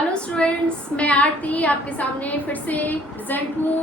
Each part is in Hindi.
हेलो स्टूडेंट्स, मैं आरती आपके सामने फिर से प्रेजेंट हूँ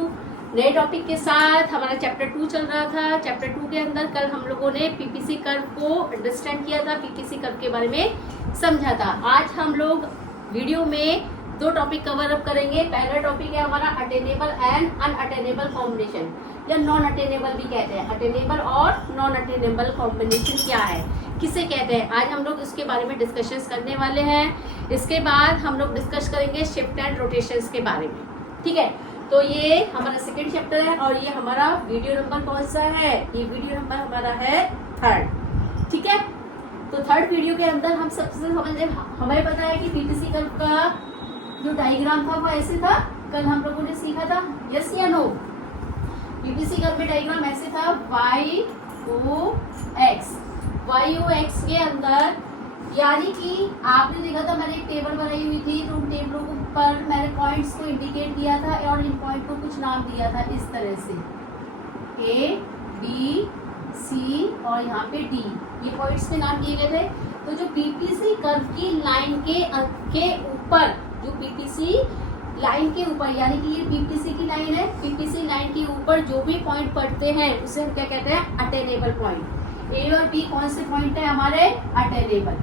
नए टॉपिक के साथ। हमारा चैप्टर 2 चल रहा था। चैप्टर 2 के अंदर कल हम लोगों ने पीपीसी कर्व को अंडरस्टैंड किया था, पीपीसी कर्व के बारे में समझा था। आज हम लोग वीडियो में दो टॉपिक कवर अप करेंगे। पहला टॉपिक है हमारा अटेनेबल एंड अनअटेनेबल कॉम्बिनेशन, या नॉन अटेनेबल भी कहते हैं। अटेनेबल और नॉन अटेनेबल कॉम्बिनेशन क्या है, किसे कहते हैं, आज हम लोग इसके बारे में डिस्कशंस करने वाले हैं। इसके बाद हम लोग डिस्कस करेंगे शिफ्ट एंड रोटेशंस के बारे में। ठीक है, तो ये हमारा सेकंड चैप्टर है और ये हमारा वीडियो नंबर कौन सा है, ये वीडियो नंबर हमारा है 3rd। ठीक है, तो 3rd वीडियो के अंदर हम सबसे समझे, हमें पता है कि पीपीसी कर्व का जो डायग्राम था वो ऐसे था, कल हम लोगों ने सीखा था। यस या नो? पीपीसी कर्व में डायग्राम ऐसे था, वाई ओ एक्स के अंदर, यानी कि आपने देखा था मैंने एक टेबल बनाई हुई थी, तो उन टेबलों पर मैंने पॉइंट्स को इंडिकेट किया था और इन पॉइंट को कुछ नाम दिया था इस तरह से, ए बी सी और यहाँ पे डी, ये पॉइंट्स के नाम दिए गए थे। तो जो पीपीसी कर्व की लाइन के ऊपर, जो पीपीसी लाइन के ऊपर, यानी कि ये पीपीसी की लाइन है, पीपीसी लाइन के ऊपर जो भी पॉइंट पड़ते हैं उसे हम क्या कहते हैं, अटेनेबल पॉइंट। ए और बी कौन से पॉइंट है हमारे, अटेनेबल।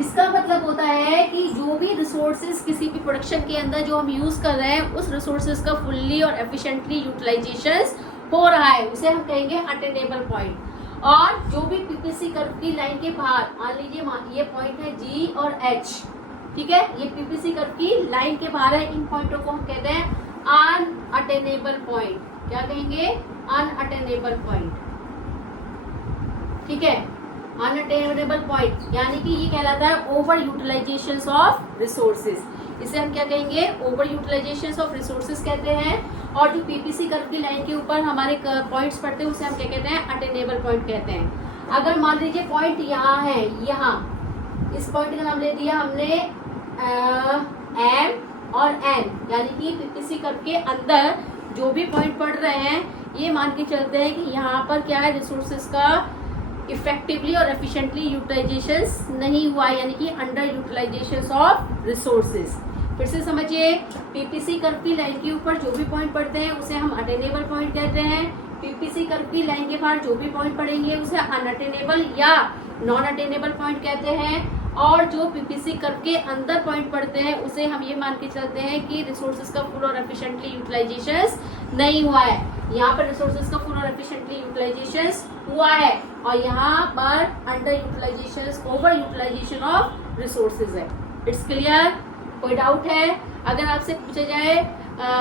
इसका मतलब होता है कि जो भी रिसोर्सेज किसी भी प्रोडक्शन के अंदर जो हम यूज कर रहे हैं, उस रिसोर्सेज का फुल्ली और एफिशिएंटली यूटिलाइजेशन हो रहा है, उसे हम कहेंगे अटेनेबल पॉइंट। और जो भी पीपीसी कर्व की लाइन के बाहर, मान लीजिए ये पॉइंट है जी और एच, ठीक है, ये पीपीसी कर्व की लाइन के बाहर है, इन पॉइंटों को हम कहते हैं अनअटेनेबल पॉइंट। क्या कहेंगे, अनअटेनेबल पॉइंट। ठीक है, अनअटेनेबल पॉइंट यानी कि ये कहलाता है ओवर यूटिलाइजेशन ऑफ रिसोर्सेज। इसे हम क्या कहेंगे, ओवर यूटिलाइजेशन ऑफ रिसोर्सेज कहते हैं। और जो पीपीसी कर्व की लाइन के ऊपर हमारे पॉइंट्स पड़ते हैं उसे हम क्या कहते हैं, अटेनेबल पॉइंट कहते हैं। अगर मान लीजिए पॉइंट यहाँ है, यहाँ इस पॉइंट का नाम ले दिया हमने एम और एन, यानी कि पीपीसी कर्व के अंदर जो भी पॉइंट पड़ रहे हैं, ये मान के चलते हैं कि यहाँ पर क्या है, रिसोर्सेज का इफेक्टिवली और एफिशिएंटली यूटिलाइजेशन नहीं हुआ, यानी कि अंडर यूटिलाइजेशन ऑफ रिसोर्सेज। फिर से समझिए, पीपीसी कर्व की लाइन के ऊपर जो भी पॉइंट पड़ते हैं उसे हम अटेनेबल पॉइंट कहते हैं। पीपीसी कर्व की लाइन के बाहर जो भी पॉइंट पड़ेंगे उसे अनअटेनेबल या नॉन अटेनेबल पॉइंट कहते हैं। और जो पीपीसी कर्व के अंदर पॉइंट पड़ते हैं उसे हम ये मान के चलते हैं कि रिसोर्सेज का फुल और एफिशिएंटली यूटिलाइजेशन नहीं हुआ है। यहाँ पर रिसोर्सेज का फुल और एफिशिएंटली यूटिलाइजेशन हुआ है और यहाँ पर under utilisation, over utilisation of resources है। It's clear? कोई डाउट है? अगर आपसे पूछा जाए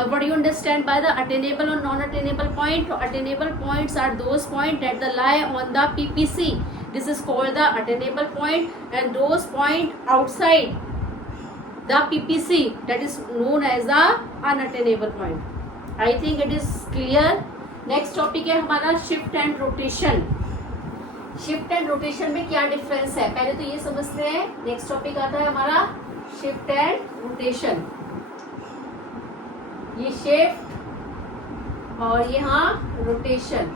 what you understand by the attainable और नॉन अटेनेबल पॉइंट, तो attainable points are those point that the lie on the PPC, this is called the attainable point, and those point outside the PPC, that is known as the unattainable point. I think it is clear. Next topic है हमारा shift and rotation. Shift and rotation में क्या डिफरेंस है, पहले तो ये समझते हैं। नेक्स्ट टॉपिक आता है हमारा शिफ्ट एंड रोटेशन। ये शिफ्ट और यहाँ रोटेशन।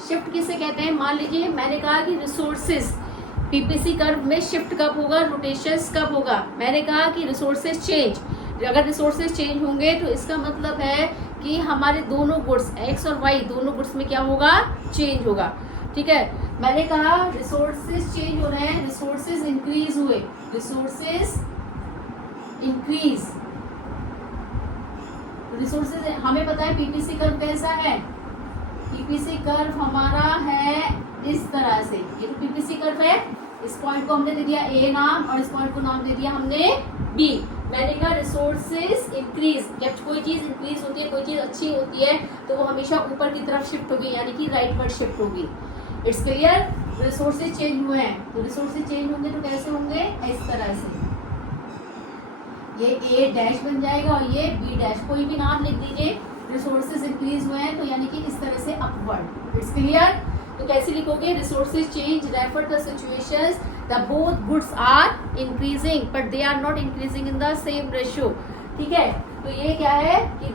शिफ्ट किसे कहते हैं, मान लीजिए मैंने कहा कि रिसोर्सेज पीपीसी कर्व में शिफ्ट कब होगा, रोटेशंस कब होगा। मैंने कहा कि रिसोर्सेज चेंज, अगर रिसोर्सेज चेंज होंगे तो इसका मतलब है कि हमारे दोनों गुड्स एक्स और वाई दोनों गुड्स में क्या होगा, चेंज होगा। ठीक है, मैंने कहा रिसोर्सेज चेंज हो रहे हैं, रिसोर्सेज इंक्रीज हुए, रिसोर्सेज इंक्रीज। रिसोर्सेज हमें पता है पीपीसी कर्व कैसा है, पीपीसी कर्व हमारा है इस तरह से। ये तो पीपीसी कर्व है, इस पॉइंट को हमने दे दिया ए नाम और इस पॉइंट को नाम दे दिया हमने बी। मैंने कहा रिसोर्सेज इंक्रीज, जब कोई चीज इंक्रीज होती है, कोई चीज अच्छी होती है तो वो हमेशा ऊपर की तरफ शिफ्ट होगी, यानी कि राइटवर्ड शिफ्ट होगी। It's clear? रिसोर्सेज चेंज हुए हैं, तो रिसोर्सेज चेंज होंगे तो कैसे होंगे, इस तरह से। ये ए डैश बन जाएगा और ये बी डैश, कोई भी नाम लिख दीजिए। रिसोर्सेज इंक्रीज हुए हैं तो यानी कि इस तरह से अपवर्ड। It's clear? तो कैसे लिखोगे, resources change refer the situations the both goods are increasing but they are not increasing in the same ratio. ठीक है, तो ये क्या है कि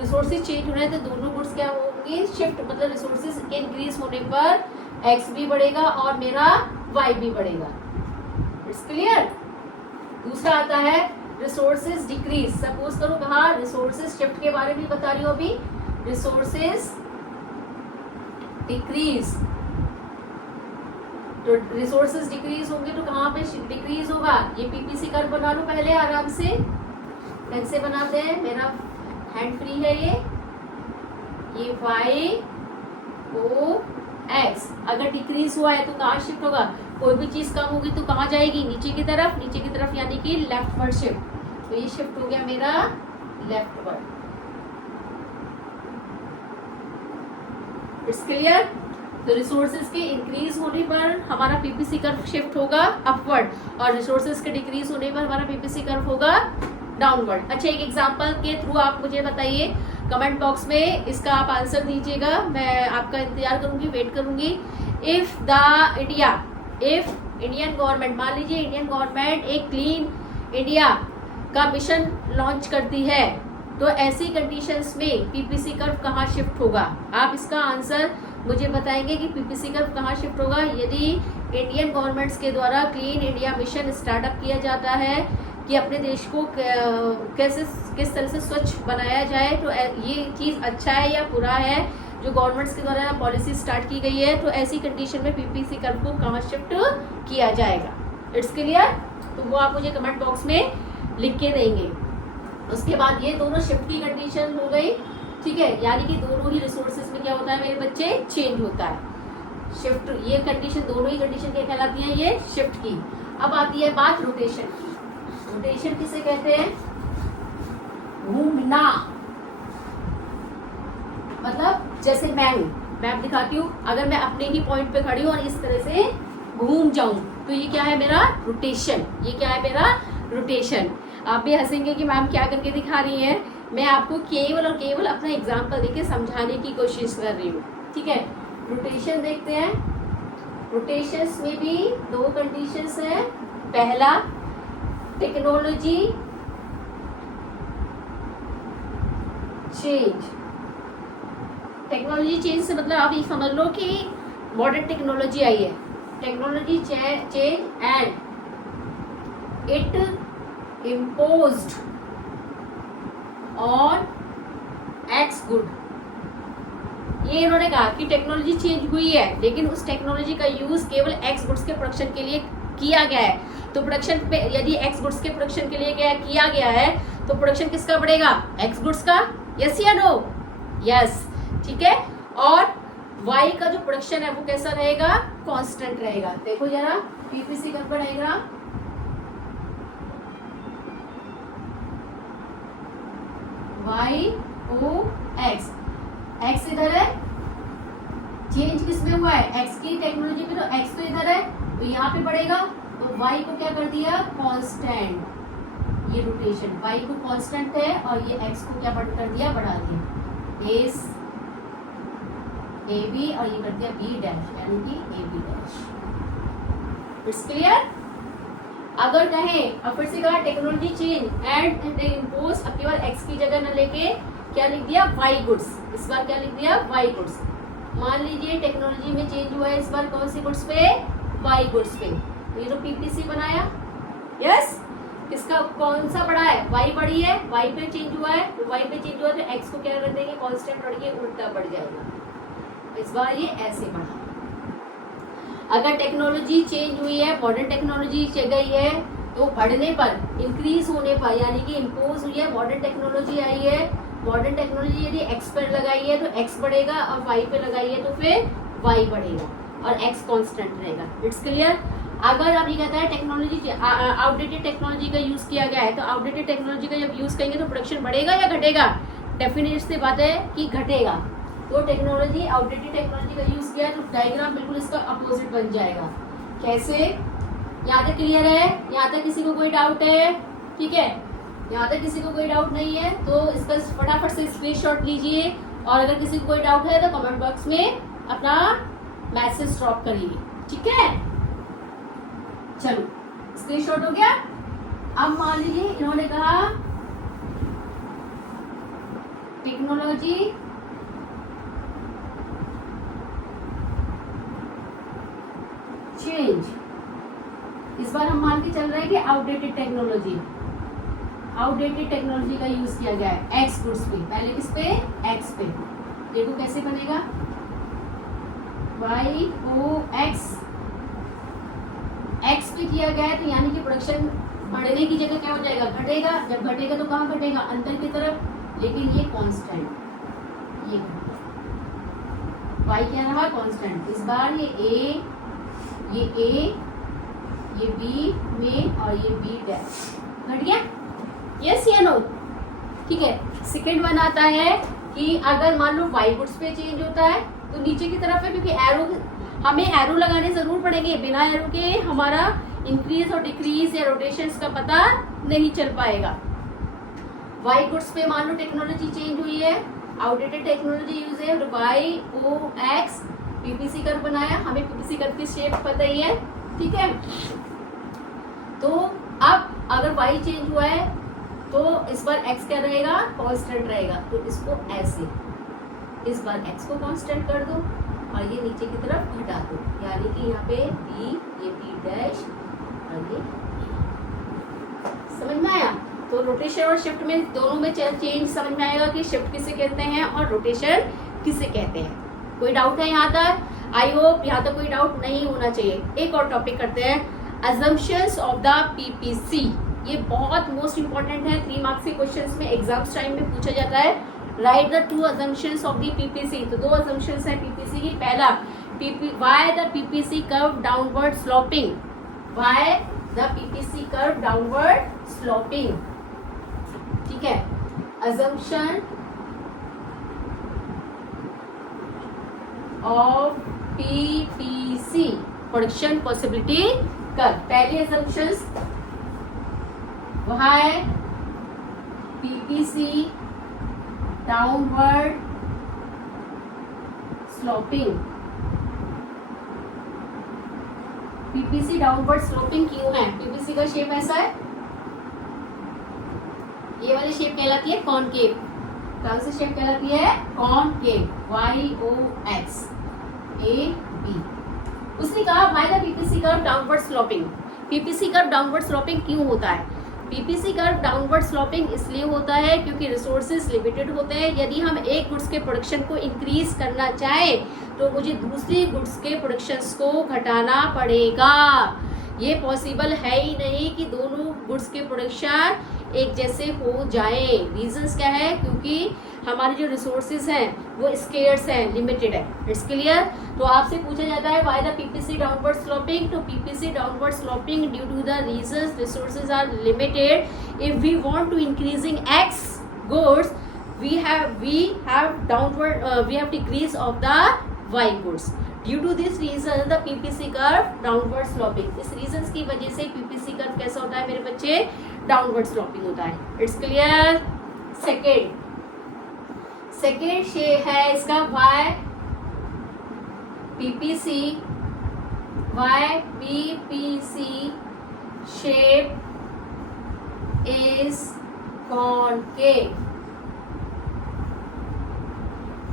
रिसोर्सेज चेंज हो रहे हैं तो दोनों गुड्स क्या होंगे, शिफ्ट, मतलब रिसोर्सेज के इंक्रीज होने पर एक्स भी बढ़ेगा और मेरा वाई भी बढ़ेगा। It's clear. दूसरा आता है रिसोर्सेज डिक्रीज। सपोज करो कहा रिसोर्सेज शिफ्ट के बारे में बता रही हूँ अभी, रिसोर्सेज डिक्रीज। तो रिसोर्सेज डिक्रीज होंगे तो कहाँ पे डिक्रीज होगा, ये पीपीसी कर्व बना लो पहले आराम से, ढंग से बनाते हैं, मेरा हैंड फ्री है ये वाई ओ एक्स। अगर डिक्रीज हुआ है तो कहाँ शिफ्ट होगा, कोई भी चीज कम होगी तो कहाँ जाएगी, नीचे की तरफ यानी कि लेफ्टवर्ड शिफ्ट। तो ये शिफ्ट हो गया मेरा लेफ्टवर्ड। It's clear. तो रिसोर्सेज के इंक्रीज होने पर हमारा पीपीसी कर्व शिफ्ट होगा अपवर्ड, और रिसोर्सेज के डिक्रीज होने पर हमारा पीपीसी कर्व होगा डाउनवर्ड। अच्छा, एक एग्जांपल के थ्रू आप मुझे बताइए, कमेंट बॉक्स में इसका आप आंसर दीजिएगा, मैं आपका इंतजार करूंगी, वेट करूंगी। इफ इंडियन गवर्नमेंट, मान लीजिए इंडियन गवर्नमेंट एक क्लीन इंडिया का मिशन लॉन्च करती है, तो ऐसी कंडीशंस में पीपीसी कर्व कहाँ शिफ्ट होगा। आप इसका आंसर मुझे बताएंगे कि पीपीसी कर्व कहाँ शिफ्ट होगा यदि इंडियन गवर्नमेंट्स के द्वारा क्लीन इंडिया मिशन स्टार्टअप किया जाता है कि अपने देश को किस तरह से स्वच्छ बनाया जाए। तो ये चीज़ अच्छा है या बुरा है जो गवर्नमेंट्स के द्वारा पॉलिसी स्टार्ट की गई है, तो ऐसी कंडीशन में पीपीसी कर्व को कहाँ शिफ्ट किया जाएगा। It's clear. तो वो आप मुझे कमेंट बॉक्स में लिख के देंगे। उसके बाद ये दोनों शिफ्ट की कंडीशन हो गई, ठीक है, यानी कि दोनों ही रिसोर्सेज में क्या होता है मेरे बच्चे, चेंज होता है। शिफ्ट, ये कंडीशन, दोनों ही कंडीशन क्या कहलाती है, ये शिफ्ट की। अब आती है बात रोटेशन की। रोटेशन किसे कहते हैं, घूमना। मतलब जैसे मैं दिखाती हूँ, अगर मैं अपने ही पॉइंट पे खड़ी हूँ और इस तरह से घूम जाऊं तो ये क्या है मेरा रोटेशन। ये क्या है मेरा रोटेशन। आप भी हंसेंगे कि मैम क्या करके दिखा रही हैं, मैं आपको केवल और केवल अपना एग्जाम्पल देके समझाने की कोशिश कर रही हूँ, ठीक है। रोटेशन देखते हैं। रोटेशंस में भी दो कंडीशंस हैं। पहला, टेक्नोलॉजी चेंज। टेक्नोलॉजी चेंज से मतलब आप ये समझ लो कि मॉडर्न टेक्नोलॉजी आई है, technology change and it imposed on X good. ये इन्होंने कहा कि टेक्नोलॉजी चेंज हुई है लेकिन उस टेक्नोलॉजी का यूज केवल X गुड्स के प्रोडक्शन के लिए किया गया है। तो प्रोडक्शन पे यदि X गुड्स के प्रोडक्शन के लिए किया गया है तो प्रोडक्शन किसका बढ़ेगा, X गुड्स का। यस या नो, यस, ठीक है। और Y का जो प्रोडक्शन है वो कैसा रहेगा, कांस्टेंट रहेगा। देखो जरा पीपीसी कर्व रहेगा, Y O X, X इधर है, चेंज किस में हुआ है, X की टेक्नोलॉजी में, तो X तो इधर है तो यहाँ पे बढ़ेगा। तो Y को क्या कर दिया, कांस्टेंट। ये रोटेशन Y को कांस्टेंट है और ये X को क्या कर दिया, बढ़ा दिया। एस AB और ये कर दिया B डैश, यानी कि AB डैश। It's clear. अगर कहें, और फिर से कहा टेक्नोलॉजी चेंज एंड इम्पोज, अब केवल X की जगह न लेके क्या लिख दिया, Y गुड्स। इस बार क्या लिख दिया, Y गुड्स। मान लीजिए टेक्नोलॉजी में चेंज हुआ है इस बार कौन सी गुड्स पे, Y गुड्स पे। तो ये जो पीपीसी बनाया, यस, इसका कौन सा बढ़ा है, Y बढ़ी है, Y पे चेंज हुआ है, तो Y पे चेंज हुआ है तो X को क्या कर देंगे, कांस्टेंट, और ये उल्टा बढ़ जाएगा। इस बार ये ऐसे बढ़ा। अगर टेक्नोलॉजी चेंज हुई है, मॉडर्न टेक्नोलॉजी गई है, तो बढ़ने पर, इंक्रीज होने पर, यानी कि इम्पोज हुई है, मॉडर्न टेक्नोलॉजी आई है, मॉडर्न टेक्नोलॉजी यदि X पर लगाई है तो X बढ़ेगा और Y पे लगाई है तो फिर Y बढ़ेगा और X कांस्टेंट रहेगा। It's clear. अगर आप ये कहता है टेक्नोलॉजी आउटडेटेड टेक्नोलॉजी का यूज किया गया है, तो आउटडेटेड टेक्नोलॉजी का जब यूज करेंगे तो प्रोडक्शन बढ़ेगा या घटेगा, डेफिनेट सी बात है कि घटेगा। तो टेक्नोलॉजी, आउटडेटेड टेक्नोलॉजी का यूज किया है तो डायग्राम बिल्कुल इसका अपोजिट बन जाएगा। कैसे, यहाँ तक क्लियर है, यहाँ तक किसी को कोई डाउट है, ठीक है, यहाँ तक किसी को कोई डाउट नहीं है तो इसका फटाफट से स्क्रीनशॉट लीजिए, और अगर किसी को कोई डाउट है तो कमेंट बॉक्स में अपना मैसेज ड्रॉप करिए, ठीक है। चलो, स्क्रीनशॉट हो गया। अब मान लीजिए इन्होंने कहा टेक्नोलॉजी चेंज इस बार हम मान के चल रहे हैं कि आउटडेटेड टेक्नोलॉजी का यूज किया गया है एक्स गुड्स पे। पहले किस पे? एक्स पे। देखो कैसे बनेगा, वाई ओ एक्स, एक्स पे किया गया है तो यानी कि प्रोडक्शन बढ़ने की जगह क्या हो जाएगा? घटेगा। जब घटेगा तो कहाँ घटेगा? अंदर की तरफ। लेकिन ये कांस्टेंट, ये वाई क्या रहा? कांस्टेंट। इस बार ये ए, ये बी में और ये बी डैश घट गया। यस या नो? ठीक है। सेकेंड वन आता है कि अगर मान लो वाई गुड्स पे चेंज होता है तो नीचे की तरफ है, क्योंकि एरो, हमें एरो लगाने जरूर पड़ेंगे, बिना एरो के हमारा इंक्रीज और डिक्रीज या रोटेशंस का पता नहीं चल पाएगा। वाई गुड्स पे मान लो टेक्नोलॉजी चेंज हुई है, आउटडेटेड टेक्नोलॉजी यूज है, Y O X PPC curve बनाया, हमें पीपीसी कर्व की शेप पता ही है, ठीक है। तो अब अगर वाई चेंज हुआ है तो इस बार एक्स क्या रहेगा? कांस्टेंट रहेगा। तो इसको ऐसे, इस बार एक्स को कांस्टेंट कर दो और ये नीचे की तरफ घटा दो, यानी कि यहाँ पे बी, ये बी डैश और ये, समझ में आया? तो रोटेशन और शिफ्ट में दोनों में चेंज समझ में आएगा कि शिफ्ट किसे कहते हैं और रोटेशन किसे कहते हैं। कोई डाउट है यहाँ तक? आई होप यहाँ तक कोई डाउट नहीं होना चाहिए। एक और टॉपिक करते हैं, assumptions of the PPC। ये बहुत मोस्ट इंपॉर्टेंट है, 3 मार्क्स के क्वेश्चंस में एग्जाम्स टाइम में पूछा जाता है। Right the 2 assumptions of the PPC। तो 2 assumptions है PPC की। पहला, why the PPC curve downward sloping? Why the PPC curve downward sloping? ठीक है। assumption of PPC production possibility curve. पहली assumptions why PPC downward sloping. PPC downward sloping क्यों है? PPC का शेप ऐसा है, ये वाली शेप कहलाती है कॉनकेव। कौन सी शेप कहलाती है? कॉनकेव। YOX AB। उसने कहा why the PPC curve downward sloping. PPC curve downward sloping क्यों होता है? पीपीसी कर्व डाउनवर्ड स्लोपिंग इसलिए होता है क्योंकि रिसोर्सेज लिमिटेड होते हैं। यदि हम एक गुड्स के प्रोडक्शन को इंक्रीज करना चाहें तो मुझे दूसरी गुड्स के प्रोडक्शंस को घटाना पड़ेगा। ये पॉसिबल है ही नहीं कि दोनों गुड्स के प्रोडक्शन एक जैसे हो जाए। रीजंस क्या है? क्योंकि हमारे जो रिसोर्सेज हैं वो स्केर्स हैं, लिमिटेड है। It's clear? तो आपसे पूछा जाता है why the PPC downward sloping. तो PPC downward sloping due to the reasons resources are limited. If we want to increasing X goods we have decrease of the y goods. Due to this reason the PPC curve downward sloping. इस reasons की वजह से PPC curve कैसा होता है मेरे बच्चे? डाउनवर्ड स्लोपिंग होता है। It's clear? सेकेंड शेप है इसका Y PPC shape is concave.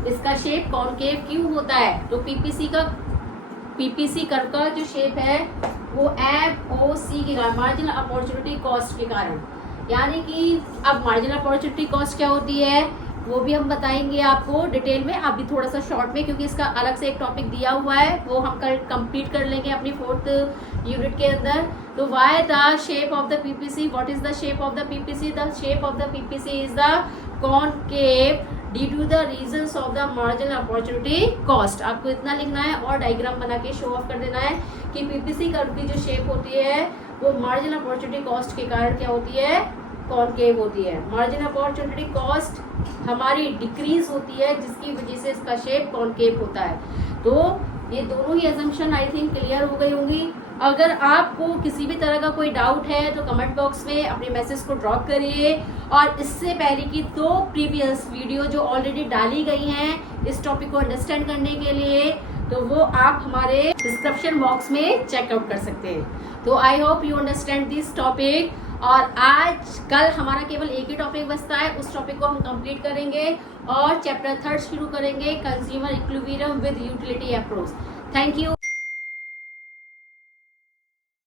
इसका शेप कॉनकेव क्यों होता है? तो पीपीसी कर्व का जो शेप है वो MOC के कारण, मार्जिनल अपॉर्चुनिटी कॉस्ट के कारण। यानी कि अब मार्जिनल अपॉर्चुनिटी कॉस्ट क्या होती है वो भी हम बताएंगे आपको डिटेल में, अभी थोड़ा सा शॉर्ट में, क्योंकि इसका अलग से एक टॉपिक दिया हुआ है, वो हम कल कंप्लीट कर लेंगे अपनी 4th यूनिट के अंदर। तो why the shape of the PPC, what is the shape of the PPC? The shape of the PPC is the concave due to the reasons of the marginal opportunity cost. आपको इतना लिखना है और डायग्राम बना के शो ऑफ कर देना है कि पीपीसी कर्व की जो शेप होती है वो मार्जिनल अपॉर्चुनिटी कॉस्ट के कारण क्या होती है? कॉनकेव होती है। मार्जिनल अपॉर्चुनिटी कॉस्ट हमारी डिक्रीज होती है जिसकी वजह से इसका शेप कॉनकेव होता है। तो ये दोनों ही असम्पशन आई थिंक क्लियर हो गई होंगी। अगर आपको किसी भी तरह का कोई डाउट है तो कमेंट बॉक्स में अपने मैसेज को ड्रॉप करिए। और इससे पहले की 2 प्रीवियस वीडियो जो ऑलरेडी डाली गई हैं इस टॉपिक को अंडरस्टैंड करने के लिए, तो वो आप हमारे डिस्क्रिप्शन बॉक्स में चेकआउट कर सकते हैं। तो I hope you understand this topic. और आज कल हमारा केवल एक ही टॉपिक बचता है, उस टॉपिक को हम कंप्लीट करेंगे और चैप्टर 3 शुरू करेंगे, consumer equilibrium with utility approach. Thank you.